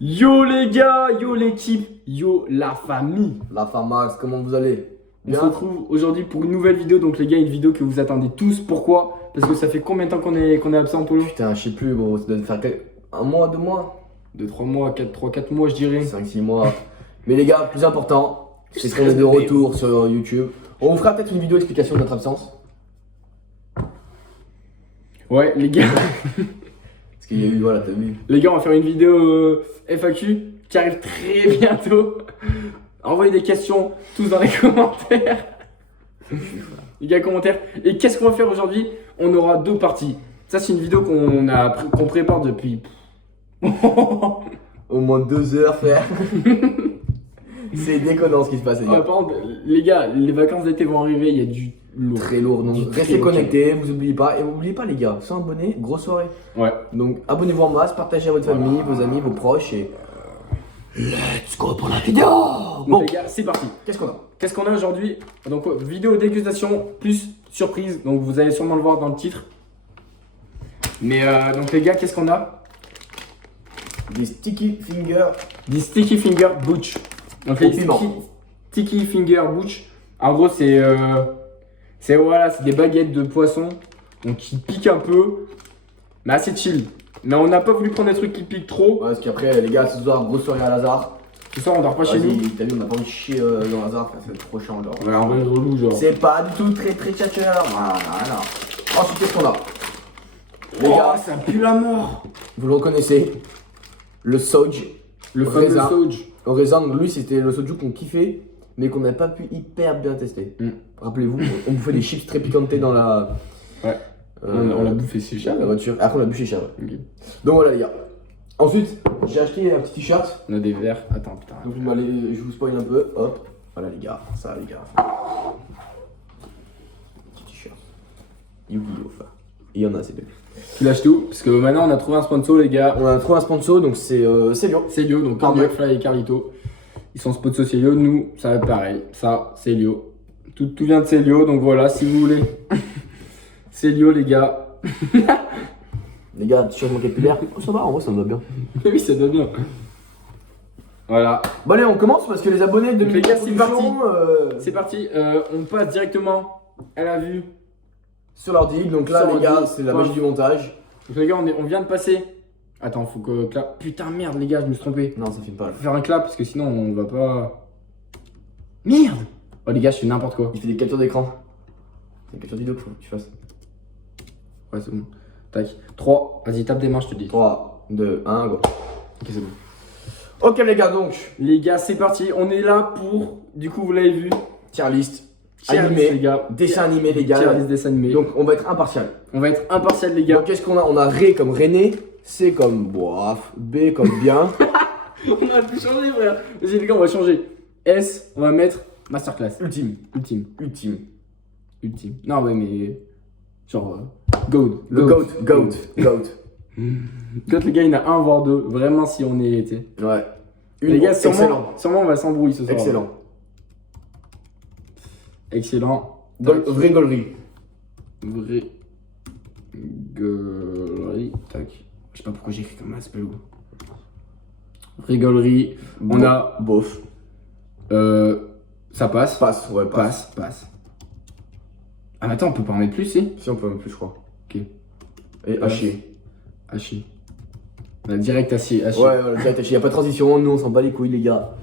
Yo les gars, yo l'équipe, yo la famille. La Famax, comment vous allez? On se retrouve aujourd'hui pour une nouvelle vidéo. Donc les gars, une vidéo que vous attendez tous. Pourquoi? Parce que ça fait combien de temps qu'on est absent Polo? Putain, je sais plus, gros, ça doit faire un mois, 2 mois? 2-3 mois, 4 mois je dirais. 5-6 mois. Mais les gars, plus important, c'est qu'on est de retour sur YouTube. On vous fera peut-être une vidéo explication de notre absence. Ouais les gars. Parce qu'il y a eu, voilà, t'as vu. Les gars, on va faire une vidéo FAQ qui arrive très bientôt. Envoyez des questions tous dans les commentaires. Les gars, commentaires. Et qu'est-ce qu'on va faire aujourd'hui? On aura 2 parties. Ça, c'est une vidéo qu'on prépare depuis. Au moins 2 heures, frère. C'est déconnant ce qui se passe, les Ouais, gars. par contre, les gars, les vacances d'été vont arriver. Il y a du lourd. Très lourd, donc Du très restez lourd. connectés, vous oubliez pas. Et n'oubliez pas, les gars, 100 abonnés, grosse soirée. Ouais. Donc abonnez-vous en masse, partagez à votre famille, vos amis, vos proches et. Let's go pour la vidéo! Donc, Bon, les gars, c'est parti. qu'est-ce qu'on a? Qu'est-ce qu'on a aujourd'hui? Donc, vidéo dégustation plus surprise. Donc, vous allez sûrement le voir dans le titre. Mais donc, les gars, qu'est-ce qu'on a? Des sticky fingers. Des sticky finger butch. Donc Au les piment. sticky finger butch, en gros c'est voilà, c'est des baguettes de poisson donc qui piquent un peu, mais assez chill. Mais on n'a pas voulu prendre des trucs qui piquent trop. Ouais, parce qu'après, les gars, ce soir, grosse soirée à Lazare. Ce soir on dort pas chez nous. Vas-y, t'as vu, on n'a pas envie de chier dans Lazare, ça fait trop chiant, genre. Ouais, en vrai relou genre. C'est pas du tout très tchatcheur. Voilà. Ensuite, qu'est-ce qu'on a? Les Oh, gars, ça pue la mort. vous le reconnaissez, le soju. Le fameux raisin. soju. Au raisin, donc lui, c'était le soju qu'on kiffait, mais qu'on n'a pas pu hyper bien tester. Rappelez-vous, on bouffait des chips très piquantés dans la. Ouais. On l'a bouffé c'est cher. la voiture. Après, on l'a bu chez Chab. Ok. Donc voilà, les gars. Ensuite, j'ai acheté un petit t-shirt. On a des verres. Attends putain. Donc, je vous spoil un peu. Hop. Voilà, les gars. Ça, les gars. Petit t-shirt. Yu-Gi-Oh! Il y en a, c'est bien. Tu lâches tout parce que maintenant on a trouvé un sponsor les gars. On a trouvé un sponsor, donc c'est Célio. Célio, donc Cardio. Cardio Fly et Carlito. Ils sont sponsors Célio, nous ça va être pareil. Ça, Célio. Tout vient de Célio, donc voilà, si vous voulez. Célio les gars. Les gars, changement capillaire. Oh, ça va, en vrai, ça me va bien. Mais oui, ça doit bien. Voilà, Bon, allez, on commence parce que les abonnés de Donc, les gars, c'est Mini-Production, c'est parti. On passe directement à la vue. sur l'ordi. Donc là, Sur les gars, l'ordi. c'est la Ouais. magie du montage. Donc les gars, on vient de passer. Attends, faut que clap. Putain, merde les gars, je me suis trompé. Non, ça filme pas. Là. Faut faire un clap parce que sinon on va pas. Merde. Oh les gars, je fais n'importe quoi. Il fait des captures d'écran. C'est une capture vidéo qu'il faut que tu fasses. Ouais, c'est bon. Tac. 3. Vas-y, tape des mains, je te dis. 3, 2, 1, go. Ok, c'est bon. Ok, les gars, donc, Les gars, c'est parti. On est là pour. Du coup, vous l'avez vu. tier list. Tier list, Animé. les gars. Dessin animé, les Tier gars. list dessin animé. Donc, on va être impartial. On va être impartial, les gars. Donc, qu'est-ce qu'on a? On a Ré comme René, C comme bof, B comme bien. On a pu changer, frère. Vas-y, les gars, on va changer. S, on va mettre masterclass. Ultime. Ultime. Ultime. Ultime. Non, ouais, mais. Genre. Goat. Le GOAT. GOAT. GOAT. Goat, les gars, il y en a un, voire 2. Vraiment, si on est. Tu sais. Ouais. Les gars, excellent. sûrement, on va s'embrouiller ce soir. Excellent. Excellent. Vraie gaulerie. Vrai. Rigolerie. Tac. Je sais pas pourquoi j'écris comme un spello. Rigolerie. On a. Bof. Ça passe. Passe, ouais, passe. Passe. Ah, mais attends, on peut pas en mettre plus, si? Si, on peut même plus, je crois. Ok. Et Passe. haché. Haché. On a direct haché. Ouais, direct haché. Y'a pas de transition, nous on s'en bat les couilles, les gars.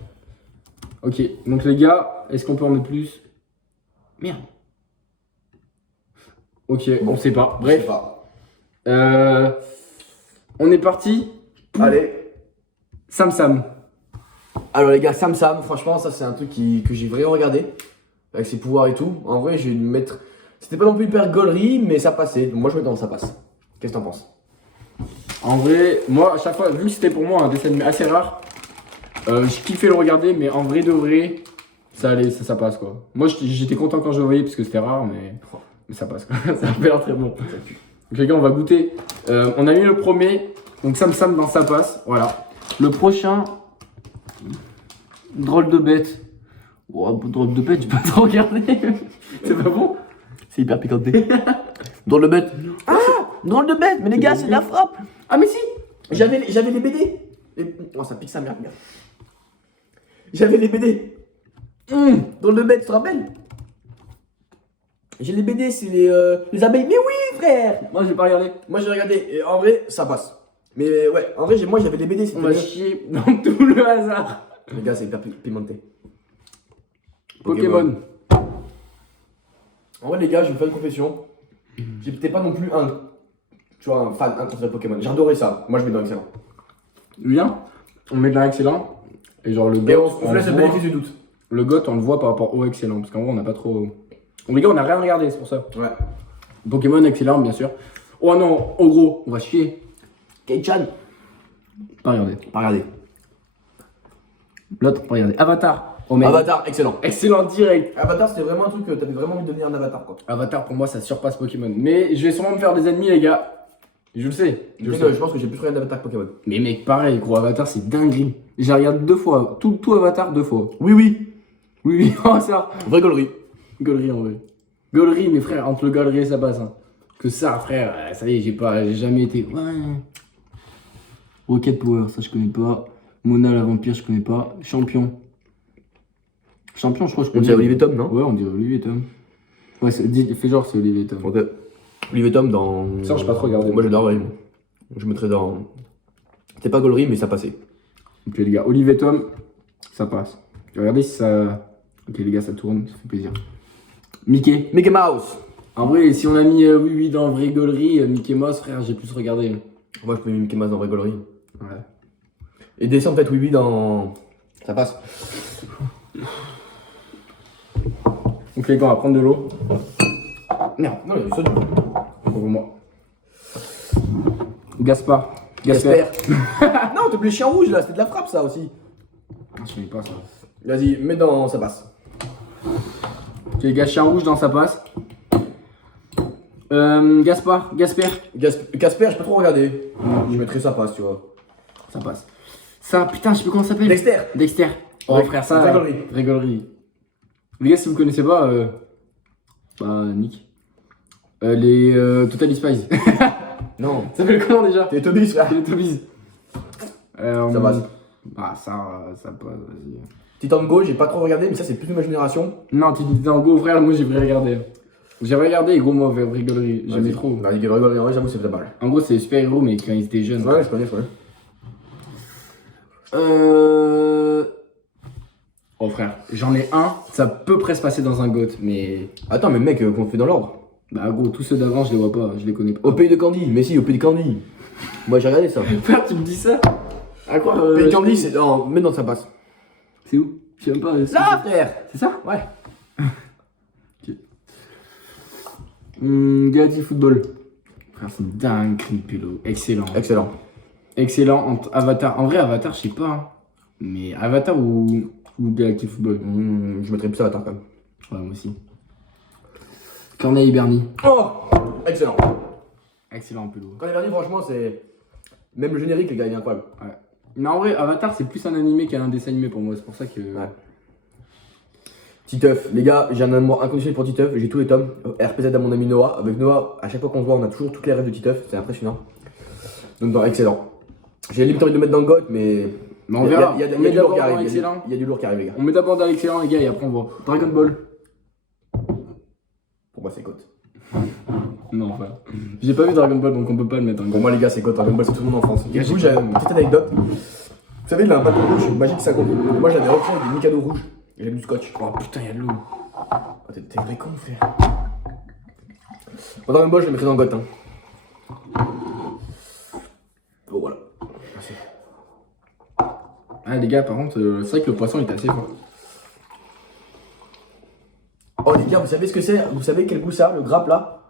Ok, donc les gars, est-ce qu'on peut en mettre plus? Merde. Ok, on sait pas. Je sais Bref, pas. on est parti. Allez. Sam Sam. Alors, les gars, Sam Sam, franchement, ça c'est un truc que j'ai vraiment regardé. Avec ses pouvoirs et tout. En vrai, je vais le mettre. C'était pas non plus hyper gaulerie, mais ça passait. Donc, moi je vais dans ça passe. Qu'est-ce que t'en penses? En vrai, moi à chaque fois, vu que c'était pour moi un dessin animé assez rare, je kiffais le regarder, mais en vrai de vrai, ça allait, ça passe quoi. Moi j'étais content quand je le voyais parce que c'était rare, mais ça passe quoi. Ça a l'air très bon. Donc les gars, on va goûter. On a mis le premier, donc Sam Sam dans ça passe, voilà. Le prochain, drôle de bête. Oh, drôle de bête, tu peux pas trop regarder. C'est pas bon? C'est hyper piquanté. Drôle de bête. Ah, drôle de bête, mais les gars, c'est de la frappe. Ah mais si. J'avais les BD. Oh, ça pique sa mère, regarde. J'avais les BD. Dans le bête, tu te rappelles? J'ai les BD, c'est les abeilles. Mais oui, frère! Moi, j'ai pas regardé. Moi, j'ai regardé. Et en vrai, ça passe. Mais ouais, en vrai, moi, j'avais les BD. On va chier dans tout le hasard. Les gars, c'est hyper pimenté. Pokémon. En vrai, les gars, je vais vous faire une confession. J'étais pas non plus un fan incontournable de Pokémon. J'adorais ça. Moi, je mets dans excellent. Viens, on met de l'excellent. Et genre le Et GOAT, on se laisse le bénéfice du doute. le GOAT, on le voit par rapport au excellent. Parce qu'en vrai, on n'a pas trop. Les gars, on n'a rien regardé, c'est pour ça. Ouais. Pokémon excellent, bien sûr. Oh non, en gros, on va chier. Kei-chan. Pas regardé. Pas regardé. L'autre, pas regardé. Avatar. Oh merde. Avatar, excellent. Excellent direct. Avatar, c'était vraiment un truc que t'avais vraiment envie de devenir un avatar, quoi. Avatar, pour moi, ça surpasse Pokémon. Mais je vais sûrement me faire des ennemis, les gars. Je le sais. Je le sais. Je pense que j'ai plus regardé Avatar que Pokémon. Mais mec, pareil, gros, Avatar, c'est dinguerie. J'ai regardé 2 fois. Tout Avatar 2 fois. Oui, oui. Oui, oui, oh ça. Vraie gaulerie. Gaulerie en vrai. Gaulerie, mes frères, entre le gaulerie et ça passe. Hein. Que ça, frère, ça y est, j'ai jamais été. Ouais. Rocket Power, ça je connais pas. Mona la vampire, je connais pas. Champion. Champion, je crois que je On connais. dirait Olivier Tom, non? Ouais, on dirait Olivier Tom. Ouais, fais genre, c'est Olivier Tom. Ok. Olivier Tom dans. Ça, j'ai pas trop regardé. Moi, j'adore, ouais. Je mettrais dans. C'était pas gaulerie, mais ça passait. Ok, les gars, Olivier Tom, ça passe. Regardez si ça. Ok, les gars, ça tourne, ça fait plaisir. Mickey. Mickey Mouse. En vrai, si on a mis oui, oui dans vraie gaulerie, Mickey Mouse, frère, j'ai plus regardé. Moi, je peux mettre Mickey Mouse dans vraie gaulerie. Ouais. Et descend peut-être oui, oui dans. Ça passe. Donc les gars, on va prendre de l'eau. Merde, Non, il y a du soda. pour moi. Gaspard. Gasper. Non, t'as oublié le chien rouge là, c'était de la frappe ça aussi. Je connais pas ça. Vas-y, mets dans. Ça passe. Ok, les gars, chien rouge dans ça passe. Gaspard, Gasper. Casper, je peux trop regarder. Je mettrais ça passe, tu vois. Ça passe. Ça, putain, je sais plus comment ça s'appelle. Dexter. Dexter. Oh Ouais, frère, ça. rigolerie. Rigolerie. Les gars, si vous connaissez pas, bah, Nick. Les Totally Spies. Non. Ça s'appelle comment déjà? T'es Tobias, frère. Les Tobies. Ça passe. Ah, ça passe, vas-y. Titan Go, j'ai pas trop regardé, mais ça c'est plus de ma génération. Non, tu dis en gros, frère, moi j'ai vrai regardé. J'ai regardé, et gros, moi, rigolerie. J'aimais trop. Vas-y, rigolerie, en vrai, j'avoue, c'est pas mal. En gros, c'est super héros, mais quand ils étaient jeunes. Ouais, je connais, je connais. Oh frère, j'en ai un, ça peut presque passer dans un GOAT, mais. Attends, mais mec, qu'on fait dans l'ordre. Bah gros, tous ceux d'avant, je les vois pas, je les connais pas. Au pays de Candy, mais si, au pays de Candy. Moi j'ai regardé ça. Frère, tu me dis ça? À quoi Pays de Candy, c'est. Non, mets dans ça passe. C'est où? Je sais même pas. Là, frère. C'est ça? Ouais. Ok. Galaxy Football. Frère, c'est dingue, Pélo. Excellent. Excellent. Excellent entre Avatar. En vrai, Avatar, je sais pas. Hein. Mais Avatar ou Galactic Football? Je mettrais plus ça à terre quand même. Ouais, moi aussi. Corneille et Bernie. Oh, excellent. Excellent, Pélo. Quand il est dernier, franchement, c'est. Même le générique, les gars, il est incroyable. Ouais. Mais en vrai, Avatar, c'est plus un animé qu'un dessin animé pour moi. C'est pour ça que. Ouais. Titeuf, les gars, j'ai un amour inconditionnel pour Titeuf, j'ai tous les tomes. RPZ à mon ami Noah. Avec Noah, à chaque fois qu'on se voit, on a toujours toutes les rêves de Titeuf, c'est impressionnant. Donc, non, excellent. J'ai limite envie de le mettre dans le GOAT, mais. Mais on verra. Il y a On du met lourd d'abord qui dans arrive. l'excellent. Il y a du lourd qui arrive, les gars. On met d'abord dans l'excellent, les gars, et après on voit. Dragon Ball. Pour moi, c'est GOAT. Non, enfin. J'ai pas vu Dragon Ball, donc on peut pas le mettre en Pour GOAT. moi, les gars, c'est GOAT. Dragon Ball, c'est tout le monde en France. Et du coup, j'ai une petite anecdote. Vous savez, il a un bâton rouge magique 50. Moi, j'avais repris avec des Mikado rouges. Et j'ai mis du scotch. Oh putain, y'a de l'eau. Oh, t'es vrai con, frère. Bon, Dragon Ball, je le mettrai dans le GOAT. Hein. Bon, voilà. Merci. Ah, les gars, par contre, c'est vrai que le poisson est assez fort. Oh, les gars, vous savez ce que c'est? Vous savez quel goût ça a, le grappe là?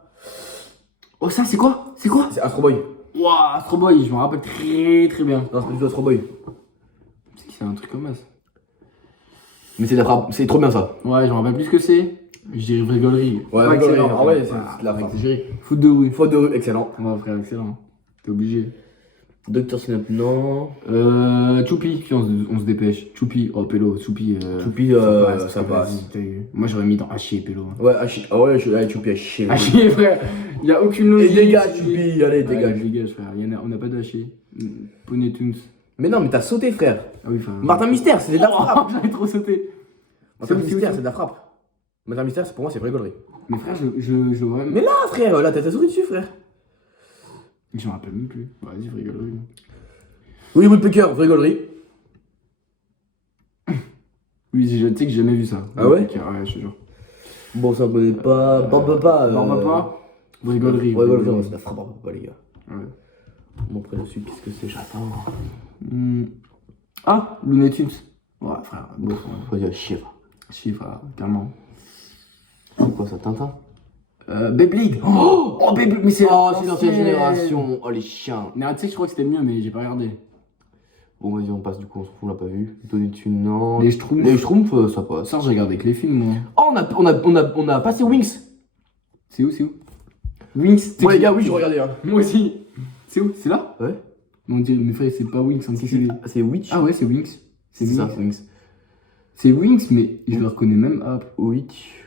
Oh, ça, c'est quoi? C'est quoi? C'est Astro Boy. Waouh, Astro Boy, je me rappelle très très bien. Non, c'est pas du tout Astro Boy. C'est un truc comme ça. Mais c'est de la frappe, c'est trop bien ça. Ouais, je me rappelle plus ce que c'est. Je dirais rigolerie. Ouais, Pas rigolerie. excellent, En vrai, frère. c'est de la frappe. Exagéré. Foot de rue. Faute de rue, excellent. Ouais, frère, excellent. T'es obligé. Docteur Synapse, non. Choupi, puis on se dépêche. Choupi, oh Pélo, Choupi. Choupi, ça passe. vas-y, t'as eu. Moi j'aurais mis dans Haché Pélo. Ouais, ah ouais, Choupi à chier. Haché, frère, y a aucune Et logique. dégage, Choupi, allez, Ouais, dégage. dégage, frère. On n'a pas de Haché. Poney Toons. Mais non, mais t'as sauté, frère. Ah oui, enfin. Martin Mystère, c'est de la frappe. J'avais trop sauté. Martin C'est aussi, Mystère, aussi. c'est de la frappe. Martin Mystère, pour moi, c'est vraie gaulerie. Mais frère, je vois même. Mais là, frère, là, t'as sauté dessus, frère. Je me rappelle même plus. Vas-y, rigolerie. Oui, Woodpecker, vraie gaulerie. Oui, tu sais que j'ai jamais vu ça. Ah ouais? Ouais, je te jure. Bon, ça me connaît pas. Barbapapa. Barbapapa. Rigolerie. Vraie gaulerie, c'est de la frappe, Barbapapa, les gars. Ouais. Bon, après, dessus, qu'est-ce que c'est, j'attends. Ah, Looney Tunes. Ouais, frère, bon, Faut dire chiffre. chiffre, carrément. C'est quoi ça, Tintin? Beyblade. Oh, Beyblade, mais c'est. Oh, c'est l'ancienne génération. Oh, les chiens. Mais tu sais que je crois que c'était mieux, mais j'ai pas regardé. Bon, vas-y, on passe du coup, on s'en fout, on l'a pas vu. Donner dessus, non. Les Schtroumpfs. Les Schtroumpfs, ça passe. Ça, j'ai regardé que les films, moi. Oh, on a passé Wings. C'est où, c'est où Wings. Moi, les gars, oui, je regardais. Hein. Moi aussi. C'est où C'est là Ouais. Mais on dirait, mais frère, c'est pas Wings, en c'est. C'est Witch. Ah ouais, c'est Wings. c'est ça, Wings. Wings. C'est Wings, mais je le reconnais même. Ah. Witch.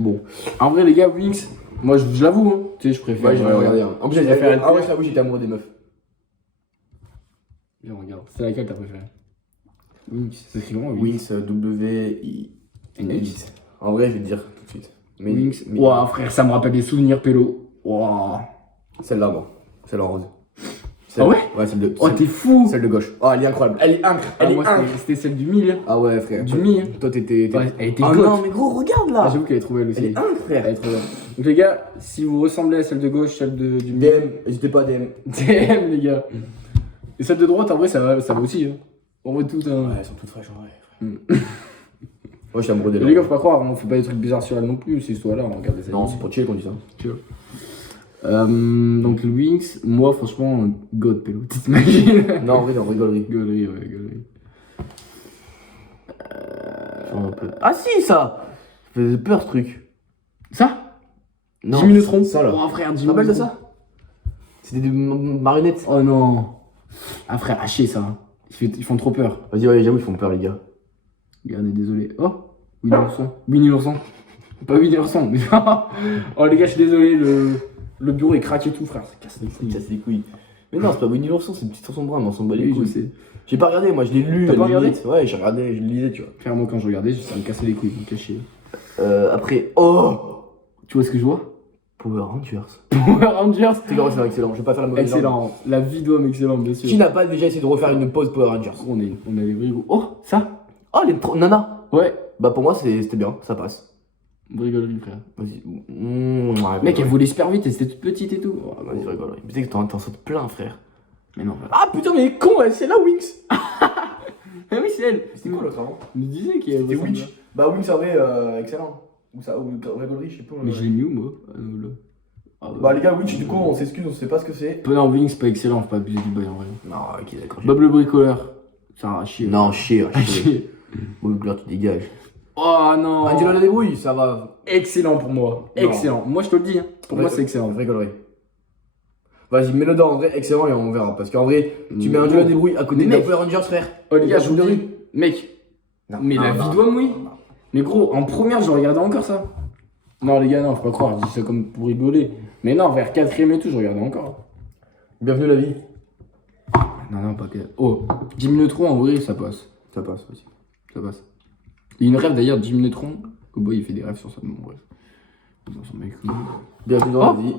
Bon. En vrai, les gars, Wings, moi, je l'avoue, hein. Tu sais, je préfère. Ouais, j'ai regardé. Hein. En plus, je préfère. Ah ouais, j'avoue, j'étais amoureux des meufs. Viens, regarde. C'est laquelle t'as préféré Wings. C'est écrit vraiment Wings, W-I-N-X. En vrai, je vais te dire tout de suite. Mais, Wings. mais- Ouah, frère, ça me rappelle des souvenirs pélo. Ouah. Celle-là, moi. Celle en rose. Ah ouais Ouais, celle de. Oh, t'es fou. Celle de gauche. Oh, elle est incroyable. Elle est incroyable. Ah, Elle moi, est incroyable. c'était celle du milieu. Ah ouais, frère. Du mi, hein. Toi, t'étais. Ouais, elle était Ah goth. non, mais gros, regarde là. Ah, j'avoue qu'elle est trop belle aussi. Elle est incroyable, frère. Elle est trop belle. Donc les gars, si vous ressemblez à celle de gauche, celle du milieu, DM, n'hésitez pas à DM. DM les gars. Et celle de droite, en vrai, ça va aussi. Hein. On voit tout. Hein. Ouais, elles sont toutes fraîches en vrai. Moi, je suis amoureux des Les gars, faut pas croire, on fait pas des trucs bizarres sur elle non plus. C'est soit là, on regarde des Non, animés. c'est pour chill qu'on dit ça. Donc le Wings, moi franchement, God pélo, tu t'imagines? Non, en vrai, c'est en rigolerie. Gaulerie, ouais, gaulerie. Ah si, ça. Ça faisait peur ce truc. Ça? Non. Jimmy Neutron. Ça là. Oh frère, Tu te Jimmy rappelles de Neutron. ça? C'était des marionnettes. Oh non. Ah frère, haché ça. Ils font trop peur. Vas-y, ouais, j'avoue, ils font peur, les gars. Regardez, désolé. Oh, Winnie l'ourson. Winnie l'ourson. Pas Winnie l'ourson, mais oh les gars, je suis désolé, le bureau est craqué et tout, frère. Ça casse les couilles. Casse les couilles. Mais non, c'est pas Winnie l'ourson, c'est une petite ourson brun, mais on s'en bat les Oui, je couilles. sais. J'ai pas regardé, moi, je l'ai lu. T'as à pas la regardé? limite. Ouais, j'ai regardé, je le lisais, tu vois. Frère, moi quand je regardais, ça me cassait les couilles, me cacher. Après, oh, Tu vois ce que je vois? Power Rangers. Power Rangers. C'est grand, c'est excellent. Je vais pas faire la mauvaise langue. Excellent. La vie d'homme, excellent, bien sûr. Qui n'a pas déjà essayé de refaire une pause Power Rangers? On a les vrais goûts. Oh, ça? Oh, les nanas. Ouais. Bah, pour moi, c'était bien, ça passe. Rigolerie, frère. Vas-y. Ouais, Mec, elle volait super vite, elle était toute petite et tout. Oh, Vas-y, rigolerie. Mais tu sais que t'en sautes plein, frère. Mais non, frère. Ah putain, mais elle est con, c'est la Wings. Ah oui, c'est elle. C'était quoi l'autre avant? Je me disais qu'il y avait. C'était Witch. Bah, Wings en vrai, excellent. Ou ça, ou rigolerie, je sais pas. Mais je l'ai mis où, moi? Ah, Bah, les gars, Witch, du coup, on s'excuse, on sait pas ce que c'est. Non, Wings, c'est pas excellent, faut pas abuser du bail en vrai. Non, ok, d'accord. Bob le bricoleur. Ça a chier. Non, chier. Chier. Bon, là, tu dégages. Oh non. Angelo la débrouille, ça va. Excellent pour moi. Non. Excellent. Moi, je te le dis. Hein. Pour moi, c'est excellent. Rigolerie. Vas-y, mets-le dans en vrai, excellent, et on verra. Parce qu'en vrai, tu mets Angelo la débrouille à côté Mais d'un mec. Power Rangers, frère. Oh les gars, je vous de le rue. dis. Mec. Non, Mais non, la non, vie d'homme, oui. non. Mais gros, en première, je regardais encore ça. Non, les gars, non, faut pas croire. Je dis ça comme pour rigoler. Mais non, vers 4ème et tout, je regardais encore. Bienvenue la vie. Non, pas que. Oh, Jimmy Neutron, en vrai, ça passe. Ça passe aussi. Ça passe. Il y a une rêve d'ailleurs de Jimmy Neutron. Oh, boy, il fait des rêves sur ça. Bon, bref. On s'en bat les couilles. Bienvenue dans Oh. la vie.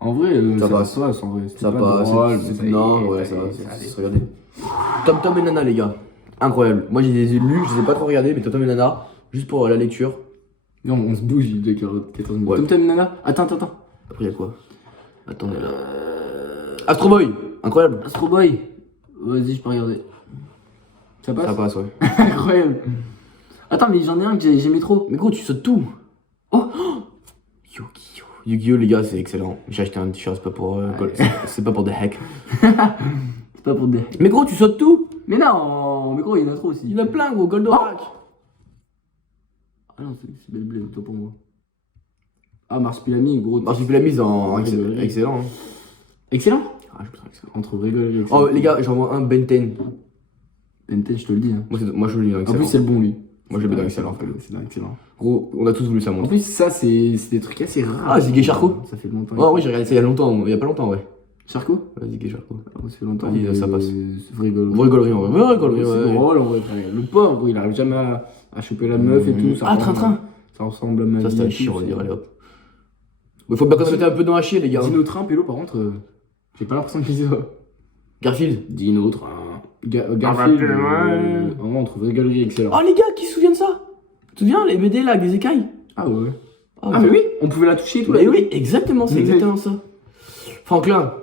En vrai, Ça passe. en vrai. C'était Ça pas passe. drôle, mais ça y est, Non, ouais, ça ça y va. est, ça allait. Regardez. Tom Tom et Nana, les gars. Incroyable. Moi, j'ai les ai lus, je les ai pas trop regardés, mais Tom Tom et Nana, juste pour la lecture. Non, on se bouge, il est 14 minutes. Ouais. Tom Tom Nana. Attends. Après, il y a quoi? Attendez là. Astro Boy. Incroyable. Astro Boy. Vas-y, je peux regarder. Ça passe? Ça passe, ouais. Incroyable. Attends, mais j'en ai un que j'aimais trop. Mais gros, tu sautes tout. Oh. Yu-Gi-Oh! Yu-Gi-Oh, les gars, c'est excellent. J'ai acheté un t-shirt, c'est pas pour. C'est pas pour des hacks. C'est pas pour des. Mais gros, tu sautes tout. Mais non, mais gros, il y en a trop aussi. Il y en a plein, gros. Goldorak. Ah non, c'est belle blague, toi pour moi. Ah, Marsupilami, gros. Bah, j'ai vu la mise en Rigolerie. excellent. Hein. Excellent. Ah, je trouve excellent. Entre rigolerie et excellent. Oh, les gars, j'en vois un Ben 10. Benten, je te le dis. Hein. Moi, je lis dans En excellent. plus, c'est le bon, lui. Moi, j'ai bien dans excellent. C'est dans excellent. Gros, on a tous voulu ça, moi. En plus, ça, c'est des trucs assez rares. Ah, Ziggy et Charcot. Ça fait longtemps. Oh, oui, j'ai regardé ça il y a longtemps. Il y a pas longtemps, ouais. Charcot? Vas-y, Gay Charcot. Ça fait longtemps. Vas-y, ça passe. C'est vrai gaulerie. Vraie gaulerie en vrai. Vraie gaulerie, C'est ouais. drôle en vrai, frère. Le pauvre, il arrive jamais à choper la meuf et tout. Ah, train-train. Ça ressemble à ma Ça, vie. c'était un chiant, on va dire, allez hop. Il faut bien qu'on se mette un peu dans la chier, les gars. Dino Train, Pélo, par contre, j'ai pas l'impression qu'il ça. Garfield. Dino Train. Garfield. En vrai, on trouve des galeries excellentes. Oh, les gars, qui se souviennent de ça? Tu te souviens, les BD là, avec des écailles? Ah ouais. Ah, mais oui, on pouvait la toucher et tout. Mais là. oui, exactement, c'est Mais- exactement ça. Franklin.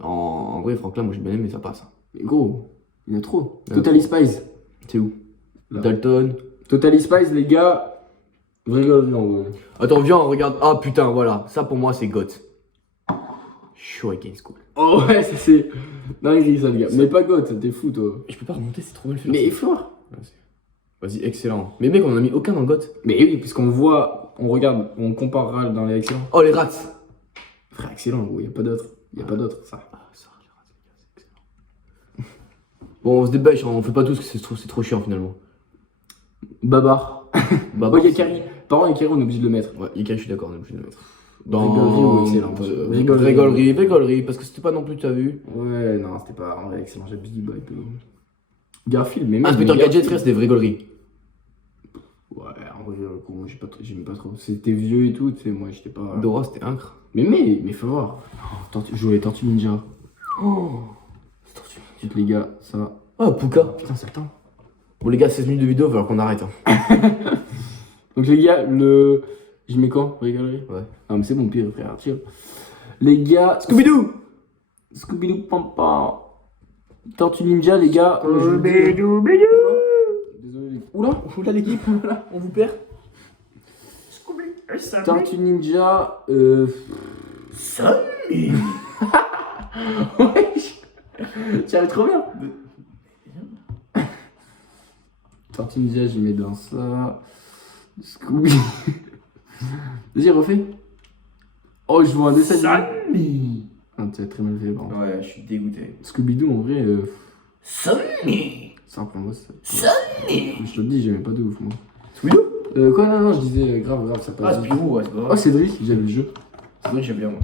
En vrai, Franklin, moi j'ai bien aimé, ça passe. Mais gros, il y en a trop. Il y en a Totally Spies. C'est où? Là. Dalton. Totally Spies, les gars. Vraie galerie en vrai. Attends, viens, on regarde. Ah putain, voilà. Ça pour moi, c'est GOAT. Shuriken School. Oh ouais, ça c'est. Dinguerie ça, les gars. Mais pas goth, t'es fou toi. Je peux pas remonter, c'est trop mal fait. Mais fort. Vas-y, excellent. Mais mec, on en a mis aucun dans GOAT. Mais oui, puisqu'on voit, on regarde, on comparera dans les excellents. Oh, les rats. Frère, excellent, gros, y a pas d'autre. Y a pas d'autre, ça. Ah, ça, les rats, c'est excellent. Bon, on se dépêche, on fait pas tous, c'est trop chiant finalement. Babar. Bah, Oh, Yakari. Par contre, Yakari, on est obligé de le mettre. Ouais, Yakari, je suis d'accord, on est obligé de le mettre. Rigolerie ou excellent? Rigolerie, parce que c'était pas non plus, t'as vu. Ouais, non, c'était pas en vrai excellent, j'ai dit boy. Garfield, mais même. Inspecteur Garfield- Gadget, frère, c'était vraie gaulerie. Ouais, en vrai, moi j'aimais pas trop. C'était vieux et tout, tu sais, moi j'étais pas. Dora, c'était incre. Mais faut voir. Je jouais Tortue Ninja. Oh, Ensuite, les gars, ça. ah, Puka. Putain, ça temps. Bon, les gars, 16 minutes de vidéo, il va falloir qu'on arrête. Hein. Donc, les gars, le. Je mets quand? Rigolerie? Ouais. Ah, mais c'est bon, pire, frère, tiens. Les gars. Scooby-Doo. Scooby-Doo, pampa. Tortue Ninja, les gars. Scooby-Doo, Désolé. Oula! Oula, l'équipe, on vous perd. Tortue Ninja. Sammy. Ouais! Tu arrives trop bien! Tortue Ninja, j'y mets dans ça. Scooby. Vas-y, refais. Oh, je vois un dessin. Sammy. Ah, tu as très mal fait, par contre. Ouais, je suis dégoûté. Scooby-Doo, en vrai. Sammy. Ça, pour moi, ça. Sammy. Je te le dis, j'aimais pas de ouf, moi. Scooby-Doo. Quoi, non, je disais grave, ça Ah, passe. Spirou, ouais, c'est pas Oh, grave. Cédric, j'aime le jeu. C'est vrai que j'aime bien, moi.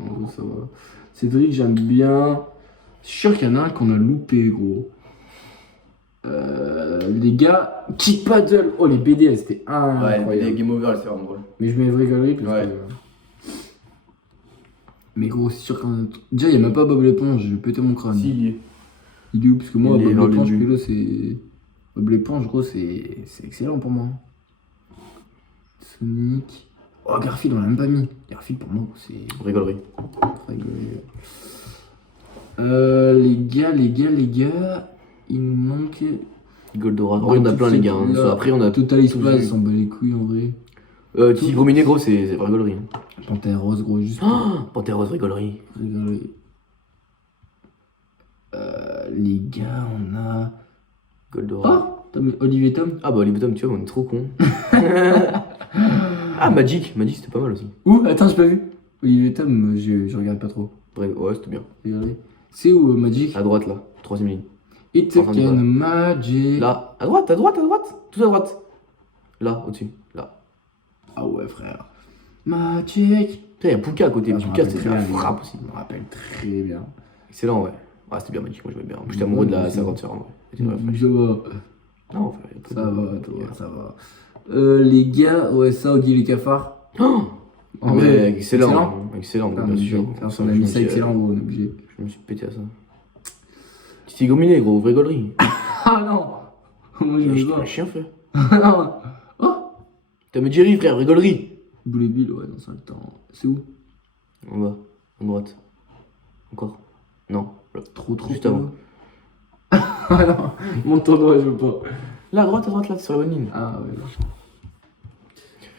En gros, ça va. Cédric, j'aime bien. Je suis sûr qu'il y en a un qu'on a loupé, gros. Les gars, Kick Paddle. Oh, les BD, c'était Ouais, incroyable. les Game Over, c'est vraiment drôle. Mais je mets vraie galerie parce Ouais. que. Mais gros, c'est sûr qu'on a. Déjà, il n'y a même pas Bob l'éponge, je vais péter mon crâne. Si, il y est. Il est où? Parce que moi, Il est dans Bob les l'éponge, buts. Pélo, c'est. Bob l'éponge, gros, c'est excellent pour moi. Sonic. Oh, Garfield, on l'a même pas mis. Garfield, pour moi, c'est. Rigolerie. Rigoler. Les gars, il nous manque. Goldora. En vrai, on a plein, les gars. Hein. Là, Après, on a Total tout Espace, vu. s'en bat les couilles en vrai. Tigre Miné, gros, c'est vraie rigolerie. Hein. Panthère Rose, gros, juste. Oh, Panthère Rose, rigolerie. Rigoler. Les gars, on a. Goldora. Ah, t'as mis Olivier Tom. Ah bah, Olivier Tom, tu vois, on est trop con. Ah, Magic. Magic, c'était pas mal aussi. Ouh, attends, j'ai pas vu. Olivier Tom, je regarde pas trop. Bref, ouais, c'était bien. Regardez. C'est où Magic? À droite, là. Troisième ligne. It's en train de can voir. Magic. Là. À droite, à droite, à droite. Tout à droite. Là, au-dessus. Là. Ah ouais, frère. Magic. Putain, il y a Puka à côté. Ah, je me Puka, rappelle c'était très la bien, frappe aussi. Je me rappelle très bien. Excellent, ouais. Ah, c'était bien Magic, moi j'aimais bien. En plus, j'étais amoureux de la sa grande sœur en vrai. Elle était vraie fraîche. Ça va. Non, enfin, il y a pas Ça de- va, toi, ça va. Les gars, ouais, ça, Oggy les cafards. Oh En mais vrai, excellent. Excellent, Ah, bien mais sûr. on a mis ça excellent, gros, on est obligé. Je me suis pété à ça. Petit gominé, gros, vraie gaulerie. Ah non! Moi, je J'étais veux un chien, frère. pas. Non. Oh! T'as mis Jerry, frère, vraie gaulerie. Boulet Bill, ouais, dans ça le temps. C'est où? En bas, à droite. Encore. Non, là. Trop, Juste avant. Ah non, monte ton doigt, je veux pas. Là, à droite, là, sur la bonne ligne. Ah ouais.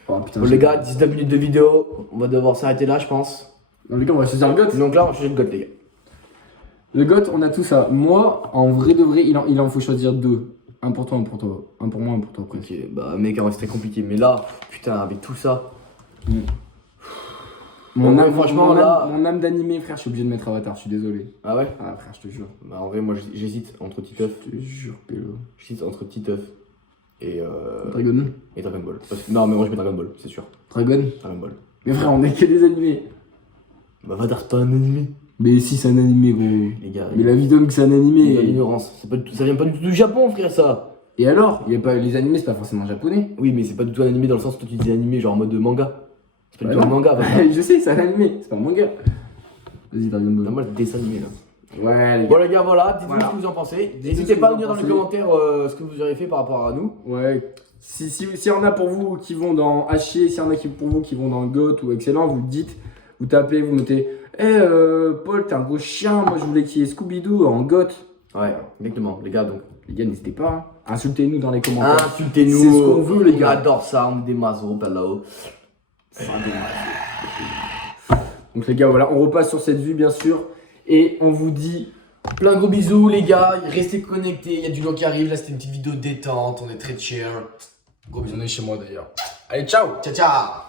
Oh putain. Bon, les gars, 19 minutes de vidéo. On va devoir s'arrêter là, je pense. Non, les gars, on va choisir le GOAT. Donc là, on va changer de goth, les gars. Le GOAT, on a tout ça. Moi, en vrai de vrai, il en faut choisir deux. Un pour toi, un pour toi. Un pour moi, un pour toi, après. Ok, bah, mec, en vrai, c'est très compliqué. Mais là, putain, avec tout ça. Mon Ouais, âme, franchement, mon âme- là- mon âme d'animé, frère, je suis obligé de mettre Avatar, je suis désolé. Ah ouais? Ah, frère, je te jure. Bah, en vrai, moi, j'hésite entre Titeuf. Je te jure, Pélo. J'hésite entre Titeuf et Dragon. et Dragon Ball. Non, mais moi, je mets Dragon Ball, c'est sûr. Dragon. Dragon Ball. Mais frère, on est que des animés. Bah, Avatar, c'est pas un animé. Mais si c'est un animé, gros. Les gars, Mais la vie donne que c'est un il y a animé. l'ignorance. Ça vient pas du tout du Japon, frère, ça. Et alors? Il y a pas, les animés, c'est pas forcément japonais. Oui, mais c'est pas du tout un animé dans le sens où toi tu dis animé, genre en mode manga. C'est pas Ouais, du tout un non. manga, vas-y. Je sais, c'est un animé, c'est pas un manga. Vas-y, Dragon Ball. Non, moi, le dessin animé là. Ouais, les Bon, gars. les gars, voilà, dites-nous Voilà. ce que vous en pensez. Dites-nous N'hésitez ce que pas à vous nous dire en dans les pensez. commentaires ce que vous auriez fait par rapport à nous. Ouais. Si y en a pour vous qui vont dans Haché, s'il y en a pour vous qui vont dans GOAT ou Excellent, vous le dites, vous tapez, vous mettez Paul, t'es un gros chien, moi je voulais qu'il y ait Scooby-Doo en GOAT. Ouais, exactement, les gars, donc. Les gars, n'hésitez pas, hein. Insultez-nous dans les commentaires. Insultez-nous. C'est ce qu'on veut, les gars. On adore ça, on est des mazos, par là-haut. Donc les gars, voilà, on repasse sur cette vue bien sûr. Et on vous dit Plein de gros bisous, les gars. Restez connectés, il y a du lourd qui arrive. Là, c'était une petite vidéo détente, on est très chill. Gros bisous. on est chez moi d'ailleurs. Allez, ciao. Ciao, ciao.